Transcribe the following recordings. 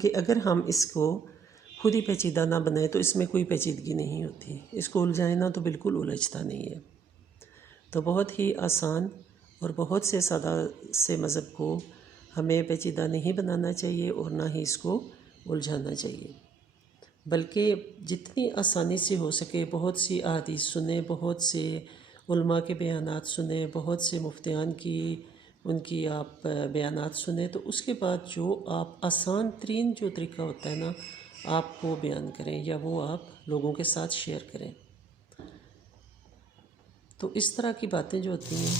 کہ اگر ہم اس کو خود ہی پیچیدہ نہ بنائیں تو اس میں کوئی پیچیدگی نہیں ہوتی، اس کو الجھائیں نا تو بالکل الجھتا نہیں ہے۔ تو بہت ہی آسان اور بہت سے سادہ سے مذہب کو ہمیں پیچیدہ نہیں بنانا چاہیے اور نہ ہی اس کو الجھانا چاہیے، بلکہ جتنی آسانی سے ہو سکے بہت سی احادیث سنیں، بہت سے علماء کے بیانات سنیں، بہت سے مفتیان کی ان کی آپ بیانات سنیں، تو اس کے بعد جو آپ آسان ترین جو طریقہ ہوتا ہے نا آپ وہ بیان کریں یا وہ آپ لوگوں کے ساتھ شیئر کریں۔ تو اس طرح کی باتیں جو ہوتی ہیں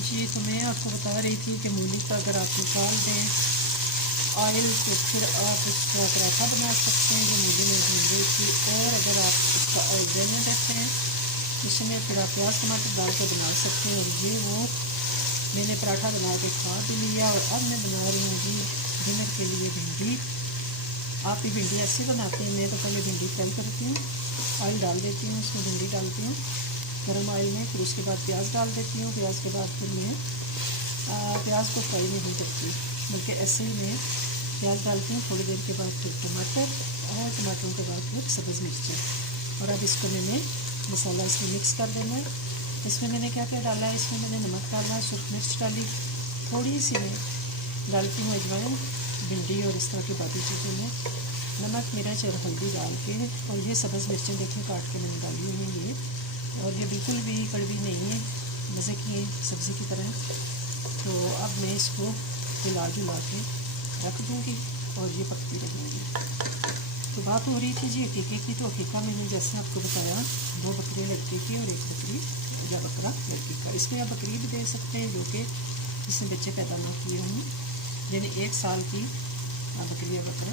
جی، تو میں آپ کو بتا رہی تھی کہ مولی کا اگر آپ نکال دیں آئل تو پھر آپ اس کا پراٹھا بنا سکتے ہیں جو مولی میں بھون رہی تھی، اور اگر آپ اس کا آئل دینے رہتے ہیں اس میں پھر آپ پیاز ٹماٹر ڈال کے بنا سکتے ہیں۔ اور یہ وہ میں نے پراٹھا بنا کے کھا بھی لیا، اور اب میں بنا رہی ہوں جی ڈنر کے لیے بھنڈی۔ آپ بھی بھنڈی ایسے بناتے ہیں؟ میں تو پہلے بھنڈی فرائی کرتی ہوں، آئل ڈال دیتی ہوں، اس میں بھنڈی ڈالتی ہوں گرم آئل میں، پھر اس کے بعد پیاز ڈال دیتی ہوں، پیاز کے بعد پھر میں پیاز کو فرائی نہیں کرتی بلکہ ایسے ہی میں پیاز ڈالتی ہوں، تھوڑی دیر کے بعد پھر ٹماٹر، اور ٹماٹروں کے بعد پھر سبز مرچیں، اور اب اس کو میں نے مسالہ اس میں مکس کر دینا ہے۔ اس میں نے کیا کیا ڈالا ہے، اس میں نے نمک ڈالا، سرخ مرچ ڈالی، تھوڑی سی میں ڈالتی ہوں اجوائن، بھنڈی اور اس طرح کی باقی چیزوں میں نمک مرچ اور ہلدی ڈال کے، اور یہ سبز مرچیں دیکھیں کاٹ کے میں نے ڈالی ہوئی ہیں یہ، اور یہ بالکل بھی کڑوی نہیں ہے، مزے کی سبزی کی طرح۔ تو اب میں اس کو ہلا جلا کے رکھ دوں گی اور یہ پکتی رہیں گی۔ تو بات ہو رہی تھی جی عقیقے کی، تو عقیقہ میں نے جیسے آپ کو بتایا 2 بکرے لڑکی کی اور 1 بکری یا بکرا لڑکی کا۔ اس میں آپ بکری بھی دے سکتے ہیں جو کہ جس نے بچے پیدا نہ کیے ہوں، یعنی 1 سال کی بکری یا بکرا،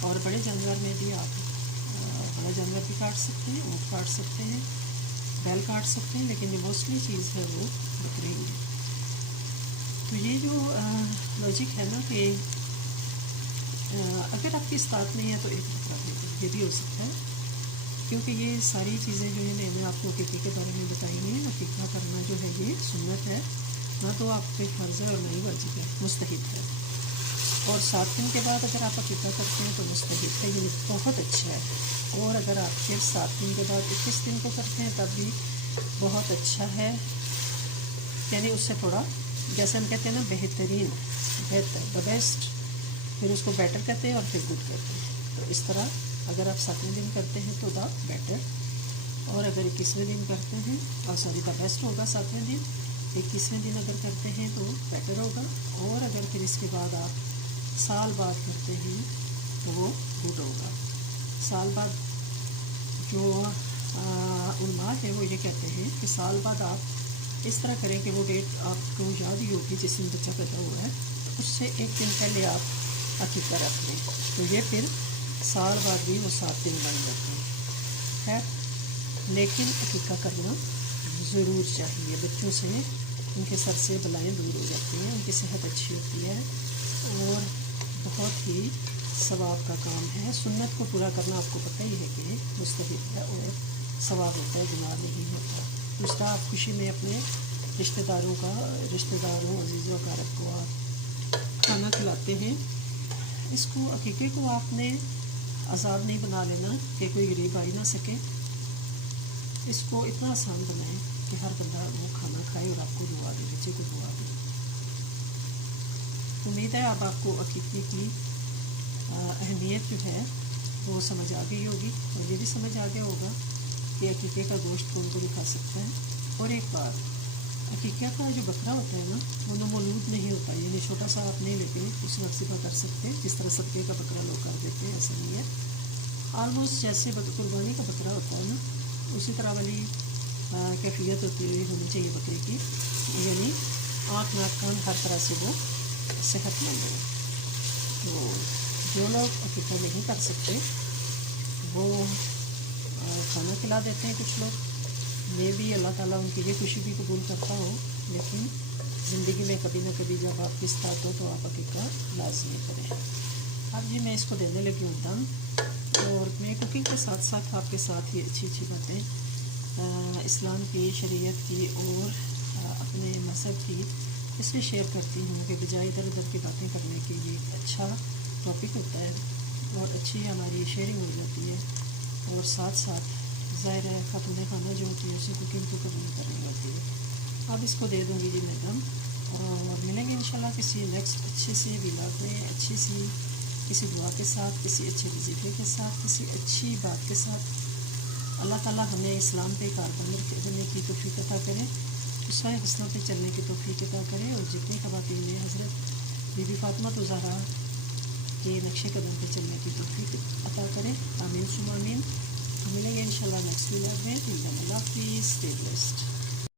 اور بڑے جانور میں بھی آپ بڑا جانور بھی کاٹ سکتے ہیں، اونٹ کاٹ سکتے ہیں، بیل کاٹ سکتے ہیں، لیکن جو موسٹلی چیز ہے وہ بکرے ہی ہے۔ تو یہ جو لاجک ہے نا کہ اگر آپ کی استطاعت نہیں ہے تو 1 بکرا دے دیں، یہ بھی ہو سکتا ہے، کیونکہ یہ ساری چیزیں جو ہے میں نے آپ کو عقیقے کے بارے میں بتائی ہیں۔ عقیقہ کرنا جو ہے یہ سنت ہے، نہ تو آپ پہ فرض ہے اور نہ ہی واجب ہے، مستحب ہے۔ اور 7 دن کے بعد اگر آپ عقیقہ کرتے ہیں تو مستحب ہے، یہ بہت اچھا ہے۔ اور اگر آپ پھر 7 دن کے بعد 21 دن کو کرتے ہیں تب بھی بہت اچھا ہے، یعنی اس سے تھوڑا جیسے ہم کہتے ہیں نا بہترین، بہتر، دا بیسٹ، پھر اس کو بیٹر کہتے ہیں اور پھر گڈ کہتے ہیں۔ تو اس طرح اگر آپ 7ویں دن کرتے ہیں تو دا بیٹر، اور اگر 21ویں دن کرتے ہیں دا بیسٹ ہوگا 7ویں دن، 21ویں دن اگر کرتے ہیں تو بیٹر ہوگا، اور اگر پھر اس کے بعد آپ سال بعد کرتے ہیں تو وہ گڈ ہوگا۔ سال بعد جو علماء ہے وہ یہ کہتے ہیں کہ سال بعد آپ اس طرح کریں کہ وہ ڈیٹ آپ کو یاد ہی ہوگی جس دن بچہ پیدا ہوا ہے، تو اس سے 1 دن پہلے آپ عقیقہ رکھ لیں، تو یہ پھر سال بعد بھی وہ 7 دن بن جاتے ہیں۔ خیر، لیکن عقیقہ کرنا ضرور چاہیے، بچوں سے ان کے سر سے بلائیں دور ہو جاتی ہیں، ان کی صحت اچھی ہوتی ہے، اور بہت ہی ثواب کا کام ہے۔ سنت کو پورا کرنا آپ کو پتہ ہی ہے کہ مستحب ہے اور ثواب ہوتا ہے، گناہ نہیں ہوتا۔ اس طرح آپ خوشی میں اپنے رشتہ داروں عزیزوں اقارب کو آپ کھانا کھلاتے ہیں، اس کو عقیقے کو آپ نے عذاب نہیں بنا لینا کہ کوئی غریب آ ہی نہ سکے، اس کو اتنا آسان بنائیں کہ ہر بندہ وہ کھانا کھائے اور آپ کو دعا دے، بچے کو دعا دے۔ امید ہے اب آپ کو عقیقے کی اہمیت جو ہے وہ سمجھ آ گئی ہوگی، اور یہ بھی سمجھ آ گیا ہوگا کہ عقیقے کا گوشت کون کو بھی کھا سکتا ہے۔ اور ایک بات، عقیقہ کا جو بکرا ہوتا ہے نا وہ نومولود نہیں ہوتا، یعنی چھوٹا سا آپ نہیں لیتے اس وقت ذبح کر سکتے جس طرح صدقے کا بکرا لوگ کر دیتے ہیں، ایسا نہیں ہے۔ آلموسٹ جیسے قربانی کا بکرا ہوتا ہے نا اسی طرح والی کیفیت ہونی چاہیے بکرے کی، یعنی آنکھ ناک کان ہر طرح سے وہ صحت مند ہو۔ تو جو لوگ عقیقہ نہیں کر سکتے وہ کھانا کھلا دیتے ہیں کچھ لوگ، میں بھی اللہ تعالیٰ ان کی یہ خوشی بھی قبول کرتا ہو، لیکن زندگی میں کبھی نہ کبھی جب آپ کی استطاعت ہو تو آپ عقیقہ لازمی کریں۔ اب جی میں اس کو دینے لگی ہوں دم، اور میں کوکنگ کے ساتھ ساتھ آپ کے ساتھ یہ اچھی اچھی باتیں اسلام کی، شریعت کی اور اپنے مذہب کی اس لیے شیئر کرتی ہوں کہ بجائے ادھر ادھر کی باتیں کرنے کی یہ ایک اچھا ٹاپک ہوتا ہے اور اچھی ہماری شیئرنگ ہو جاتی ہے، اور ساتھ ساتھ ظاہر ہے خاتون خانہ جو ہوتی ہے اسے کوکنگ تو کرنی کرنی ہوتی ہے۔ اب اس کو دے دوں گی جی میں دم، اور ملیں گے انشاءاللہ کسی نیکسٹ اچھے سے ولاگ میں، اچھی سی کسی دعا کے ساتھ، کسی اچھے وظیفے کے ساتھ، کسی اچھی بات کے ساتھ۔ اللہ تعالیٰ ہمیں اسلام پہ کاربند رہنے کی توفیق عطا کرے، صحیح حسنوں پہ چلنے کی توفیق عطا کرے، اور جتنی خواتین نے حضرت بی بی فاطمہ زہرا کے نقش قدم پہ چلنے کی توفیق عطا کرے، آمین ثم آمین۔ ہم ملیں گے انشاءاللہ نیکسٹ ولاگ میں۔ اللہ حافظ، اسٹے بلیسڈ۔